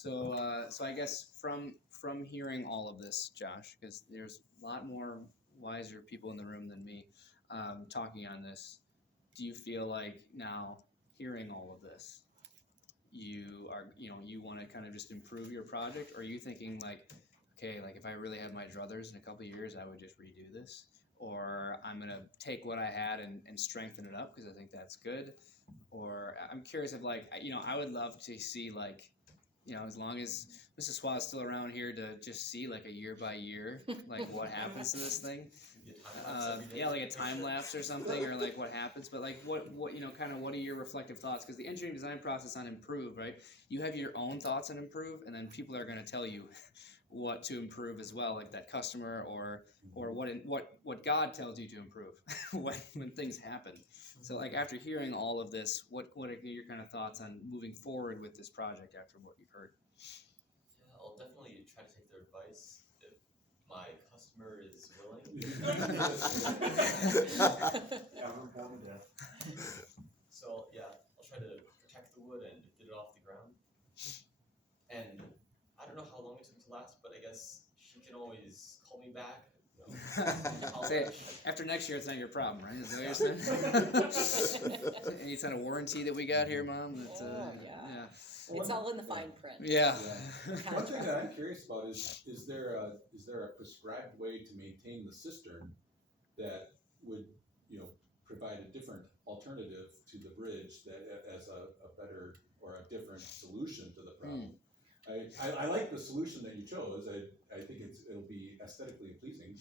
So I guess from hearing all of this, Josh, because there's a lot more wiser people in the room than me talking on this. Do you feel like now hearing all of this, you want to kind of just improve your project, or are you thinking like, okay, like if I really had my druthers in a couple of years, I would just redo this, or I'm gonna take what I had and strengthen it up because I think that's good, or I'm curious if like I would love to see like as long as Mrs. Swa is still around here to just see like a year by year, like what happens to this thing. Yeah, like a time lapse or something, or like what happens. But like what kind of what are your reflective thoughts? Because the engineering design process on improve, right? You have your own thoughts on improve, and then people are going to tell you what to improve as well, like that customer or what God tells you to improve when things happen. So like after hearing all of this, what are your kind of thoughts on moving forward with this project after what you've heard? Yeah, I'll definitely try to take their advice if my customer is willing. So yeah, I'll try to protect the wood and get it off the ground. And I don't know how long it took to last, but I guess she can always call me back. Say, after next year, it's not your problem, right? Is that what you're saying? Any kind of warranty that we got here, Mom? That, yeah. It's all in the fine print. Yeah. One thing that I'm curious about is there a prescribed way to maintain the cistern that would provide a different alternative to the bridge that as a better or a different solution to the problem? I like the solution that you chose. I think it'll be aesthetically pleasing.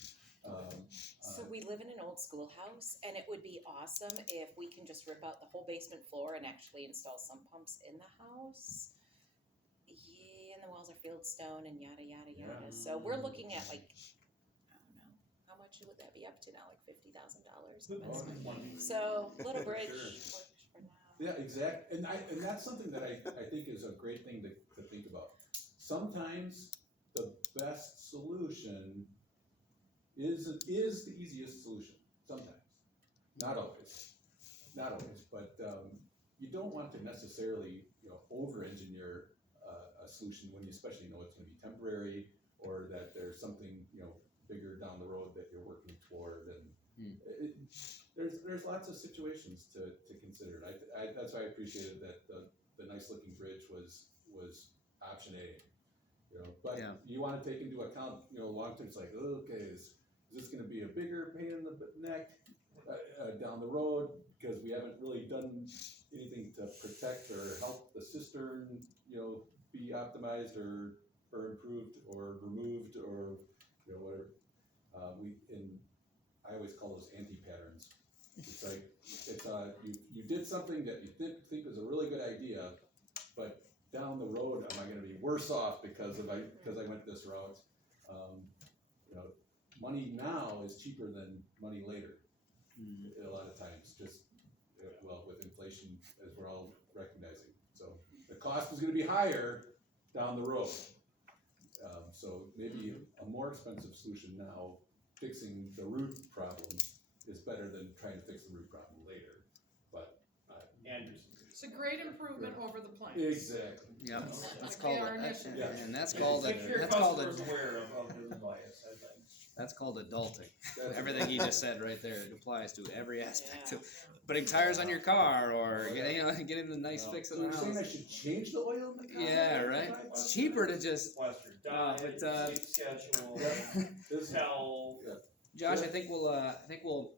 So we live in an old schoolhouse, and it would be awesome if we can just rip out the whole basement floor and actually install sump pumps in the house. Yeah, and the walls are fieldstone and yada yada yada. So we're looking at like, I don't know, how much would that be up to now? Like $50,000. So little bridge for now. Yeah, exactly. And that's something that I think is a great thing to think about. Sometimes the best solution is the easiest solution. Sometimes, not always, but you don't want to necessarily over-engineer a solution when you especially know it's going to be temporary, or that there's something bigger down the road that you're working toward. And there's lots of situations to consider. That's why I appreciated that the nice looking bridge was option A. But you want to take into account long term. It's like, okay, is this going to be a bigger pain in the neck down the road because we haven't really done anything to protect or help the cistern be optimized or improved or removed or whatever. I always call those anti-patterns. It's like you did something that you didn't think was a really good idea, but down the road, am I going to be worse off because I went this route? Money now is cheaper than money later. A lot of times, just with inflation, as we're all recognizing. So the cost is going to be higher down the road. So maybe a more expensive solution now, fixing the root problem, is better than trying to fix the root problem later. But it's a great improvement over the plans. Exactly. Yeah, that's Like called our it, initiative. and that's called it. If your customer's aware of his bias, I think. That's called adulting. That's- Everything he just said right there, it applies to every aspect of putting tires on your car or getting the nice fix So in you're the saying I house. should change the oil in the car? Yeah, right. It's cheaper to just. Western but, diet, sleep schedule, This- health. Josh, I think we'll